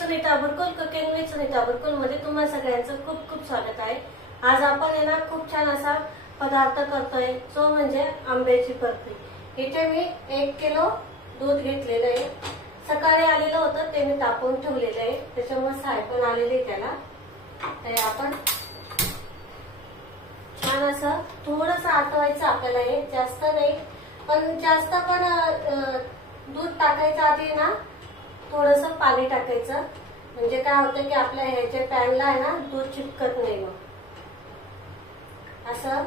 Sunita Burkul cooking with Sunita Burkul मध्ये तुम्हा सगळ्यांचं खूप खूप स्वागत आहे। आज आपण आहे ना खूप छान असा पदार्थ करतोय, जो म्हणजे आंब्याची बर्फी। इथे मी 1 किलो दूध घेतलेलं आहे। सकाळी आलेलं होतं ते मी तापवून ठेवलेलं आहे, त्याच्यामुळे साय पण आलेली त्याला। तर आपण छान असं थोडंसं आटवायचं आपल्याला, हे जास्त नाही पण जास्त पण दूध टाकायचं आधी ना थोडंसं पाणी टाकायचं, म्हणजे काय होतं की आपल्या ह्याच्या पॅनला आहे ना दूध चिपकत नाही। मग असं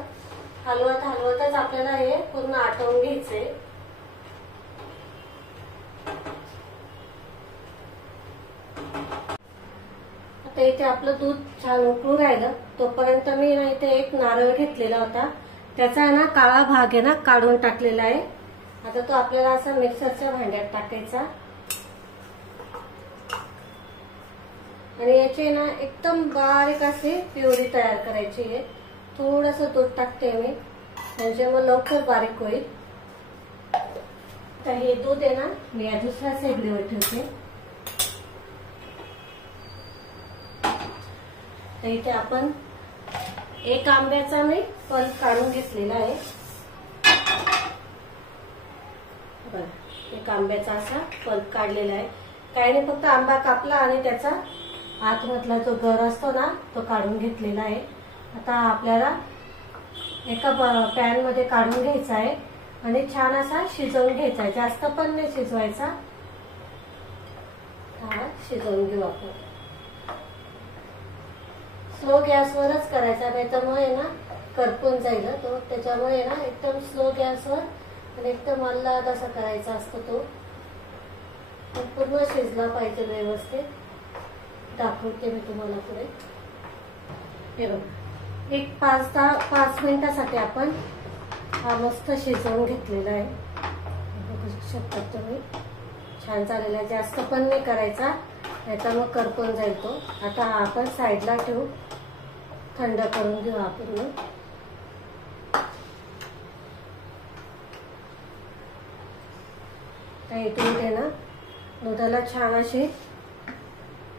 हलवत हलवतच आपल्याला हे पूर्ण आटवून घ्यायचंय। आता इथे आपलं दूध छान उकळून राहिलं, तोपर्यंत मी ना इथे एक नारळ घेतलेला होता, त्याचा आहे ना काळा भाग आहे ना काढून टाकलेला आहे। आता तो आपल्याला असा मिक्सरच्या भांड्यात टाकायचा आणि याची ना एकदम बारीक अशी प्युरी तयार करायची आहे। थोडंसं दूध टाकते मी, म्हणजे मग लवकर बारीक होईल। तर हे दूध आहे ना मी या दुसऱ्या साईडवर ठेवते। तर इथे आपण एक आंब्याचा मी पल्प काढून घेतलेला आहे। बरं, एक आंब्याचा असा पल्प काढलेला आहे। काही नाही, फक्त आंबा कापला आणि त्याचा आतमधला जो गर असतो ना तो काढून घेतलेला आहे। आता आपल्याला एका पॅन मध्ये काढून घ्यायचा आहे आणि छान असा शिजवून घ्यायचा आहे। जास्त पण नाही शिजवायचा, हा शिजवून घेऊ आपण। स्लो गॅसवरच करायचा, नाही तर मग आहे ना करपून जाईल तो। त्याच्यामुळे ना एकदम स्लो गॅसवर आणि एकदम आल्हाद असा करायचा असतो तो, पूर्ण शिजला पाहिजे व्यवस्थित। दाखवते मी तुम्हाला पुढे। हे बघा, एक 5 मिनिटासाठी आपण हा मस्त शिजवून घेतलेला आहे। बघू शकता तुम्ही, छान झालेला आहे। जास्त पण नाही करायचा, नाहीतर मग करपून जाईल तो। आता हा आपण साईडला ठेवू, थंड करून घेऊ आपण। दूध आहे ना, दुधाला छान अशी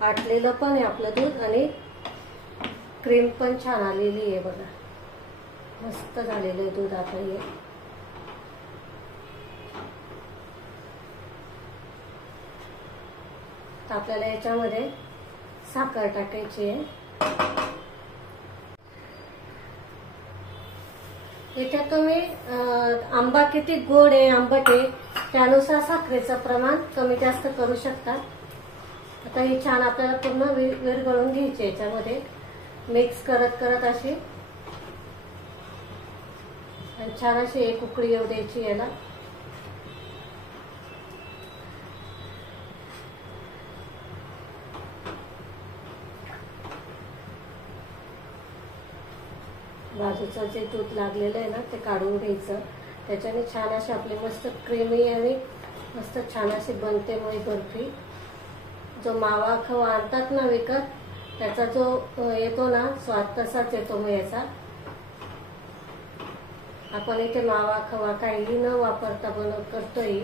आटलेलं पण आहे आपलं दूध आणि क्रीम पण छान आलेली आहे। बघा, मस्त झालेलं आहे दूध आता हे। तर आपल्याला याच्यामध्ये साखर टाकायची आहे। इथे तुम्ही आंबा किती गोड आहे आंबट आहे त्यानुसार साखरेचं प्रमाण कमी जास्त करू शकता। आता ही छान आपल्याला पूर्ण विरघळून घ्यायची, याच्यामध्ये मिक्स करत करत अशी छान अशी एक उकळी येऊ द्यायची याला। बाजूचं जे दूध लागलेलं आहे ना ते काढून घ्यायचं, त्याच्याने छान अशी आपली मस्त क्रीमी आणि मस्त छान अशी बनते मग बर्फी। जो मावा खवा आणतात ना विकत, त्याचा जो येतो ना स्वाद तसाच येतो मग याचा। आपण इथे मावा खवा काही न वापरता करतोय।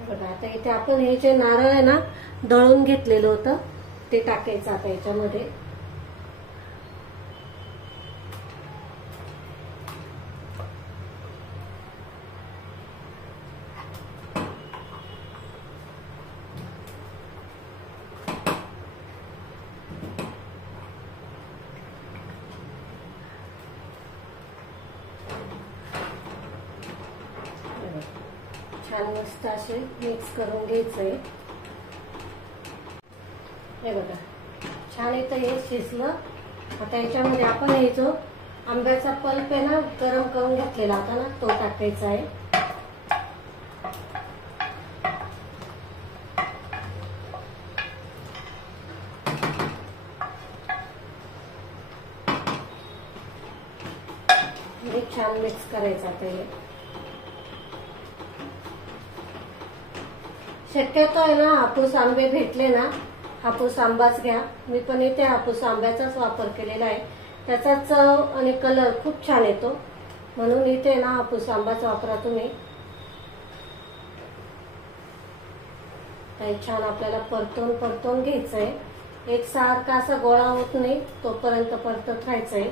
बघा, आता इथे आपण हे जे नारळ आहे ना दळून घेतलेलं होतं ते टाकायचं आता याच्यामध्ये। छान मस्त असे मिक्स करून घ्यायचंय। हे बघा, छान इथं हे शिजलं। आता याच्यामध्ये आपण हे जो आंब्याचा पल्प आहे ना गरम करून घेतलेला होता ना तो टाकायचा आहे। छान मिक्स करायचं आता हे। शक्यतो आहे ना हापूस आंबे भेटले ना हापूस आंबाच घ्या। मी पण इथे हापूस आंब्याचाच वापर केलेला आहे, त्याचा चव आणि कलर खूप छान येतो, म्हणून इथे ना हापूस आंबाच वापरा तुम्ही। काही छान आपल्याला परतून परतून घ्यायचंय. एक सारखा असा गोळा होत नाही तोपर्यंत परतत राहायचंय.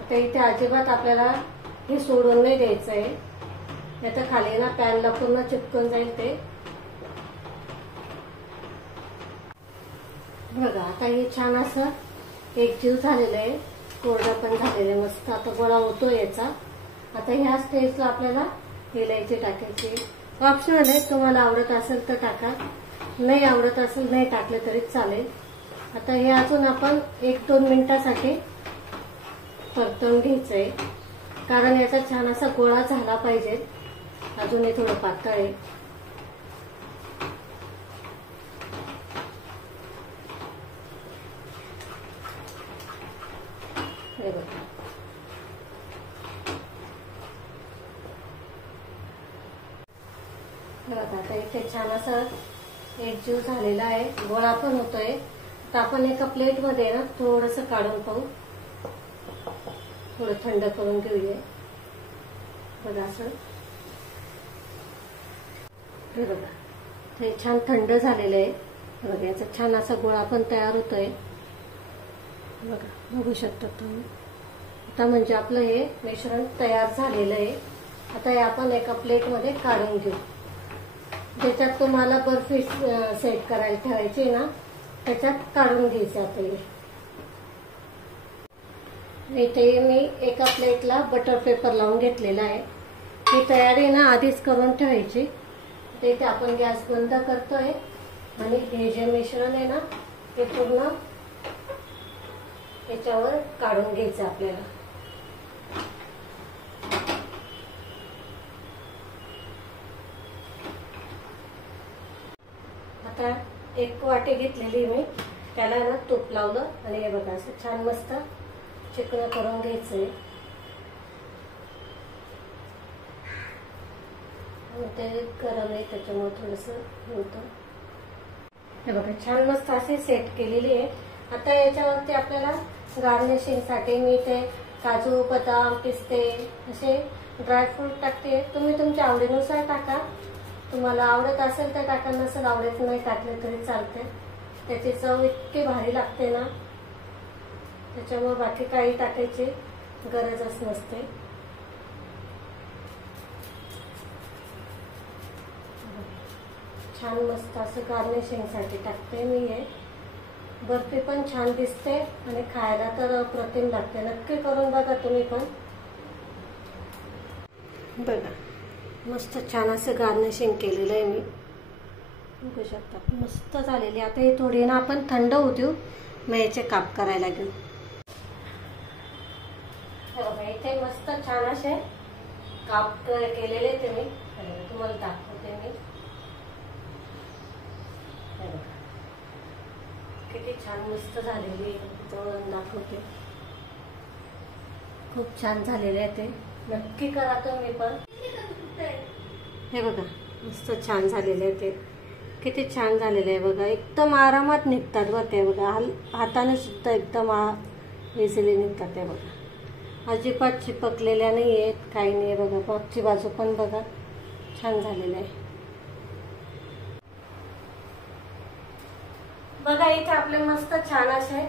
आता इथे अजिबात आपल्याला हे सोडून नाही द्यायचंय, नाहीतर खाली ना पॅनला पूर्ण चिपकून जाईल ते. बघा आता हे छान असं एकजीव झालेलं आहे, कोरडा पण झालेलं आहे मस्त. आता गोळा होतो याचा. आता ह्या स्टेजला आपल्याला इलायची टाकायची. ऑप्शनल आहे, तुम्हाला आवडत असेल तर टाका, नाही आवडत असेल नाही टाकले तरी चालेल. आता हे अजून आपण 1-2 मिनिटासाठी परतून घ्यायचंय, कारण याचा छान असा गोळा झाला पाहिजे. अजून हे थोडं पातळ आहे. आता इथे छान असं एकजीव झालेला आहे, गोळा पण होतोय. तर आपण एका प्लेट मध्ये ना थोडस काढून पाहू, थोडं थंड करून घेऊया. बघा असं, हे बघा ते छान थंड झालेलं आहे. बघा याचा छान असा गोळा पण तयार होतोय. बघा बघू शकता तुम्ही. आता म्हणजे आपलं हे मिश्रण तयार झालेलं आहे. आता हे आपण एका प्लेट मध्ये काढून घेऊ. ज्याच्यात तुम्हाला बर्फी सेट करायला ठेवायची ना त्याच्यात काढून घ्यायचं. आता इथे मी एका प्लेटला बटर पेपर लावून घेतलेला आहे. ही तयारी ना आधीच करून ठेवायची. इथे आपण गॅस बंद करतोय आणि हे जे मिश्रण आहे ना ते पूर्ण याच्यावर काढून घ्यायचं आपल्याला. आता 1 वाटी घेतलेली मी, त्याला ना तूप लावलं आणि हे बघा असं छान मस्त चिकन करून घ्यायचंय. ते गरम आहे त्याच्यामुळे थोडस होतं. हे बघा छान मस्त अशी सेट केलेली आहे. आता याच्यावरती आपल्याला गार्निशिंग साठी मी ते काजू, बदाम, पिस्ते असे ड्रायफ्रूट टाकते. तुम्ही तुमच्या आवडीनुसार टाका. तुम्हाला आवडत असेल तर टाका, नसेल आवडत नाही टाकले तरी चालते. त्याची चव इतकी भारी लागते ना, त्याच्यामुळे बाकी काही टाकायची गरजच नसते. छान मस्त असं गार्निशिंग साठी टाकते मी हे. बर्फी पण छान दिसते आणि खायला तर अप्रतिम लागते. नक्की करून बघा तुम्ही पण. बघा मस्त छान असं गार्निशिंग केलेलं आहे मी, बघू शकता मस्त झालेली. आता हे थोडी ना आपण थंड होऊ देऊ, मग याचे काप करायला घेऊ. इथे मस्त छान असे काप केलेले ते मी तुम्हाला दाखवते. मी किती छान मस्त झालेली जवळून दाखवते. खूप छान झालेले आहे ते, नक्की करा तुम्ही पण. हे बघा मस्त छान झालेले आहे ते, किती छान झालेले आहे बघा. एकदम आरामात निघतात बघा ते. बघा हाताने सुद्धा एकदम इझिली निघतात ते. बघा अजिबात चिपकलेल्या नाही आहेत, काही नाही. बघा मागची बाजू पण बघा छान झालेलं आहे. बघा इथे आपले मस्त छान असे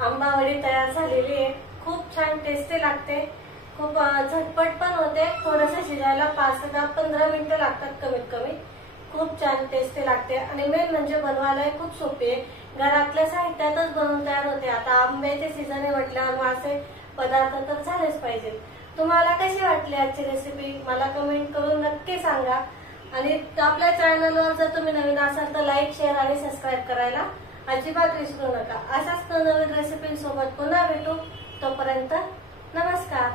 आंबावडी तयार झालेली आहे. खूप छान टेस्टी लागते, खूप झटपट पण होते. थोडंसं शिजायला 5 ते 15 मिनिटं लागतात कमीत कमी. खूप छान टेस्टी लागते आणि मेन म्हणजे बनवायला खूप सोपी आहे. घरातल्या साहित्यातच बनवून तयार होते. आता आंब्याचे सीझन आहे म्हटल्यावर असे पदार्थ तर झालेच पाहिजे. तुम्हाला कशी वाटली आजची रेसिपी मला कमेंट करून नक्की सांगा. आणि आपल्या चॅनलवर जर तुम्ही नवीन असाल तर लाईक, शेअर आणि सबस्क्राईब करायला अजिबात विसरू नका. अशाच नवीन रेसिपी सोबत पुन्हा भेटू. तोपर्यंत नमस्कार.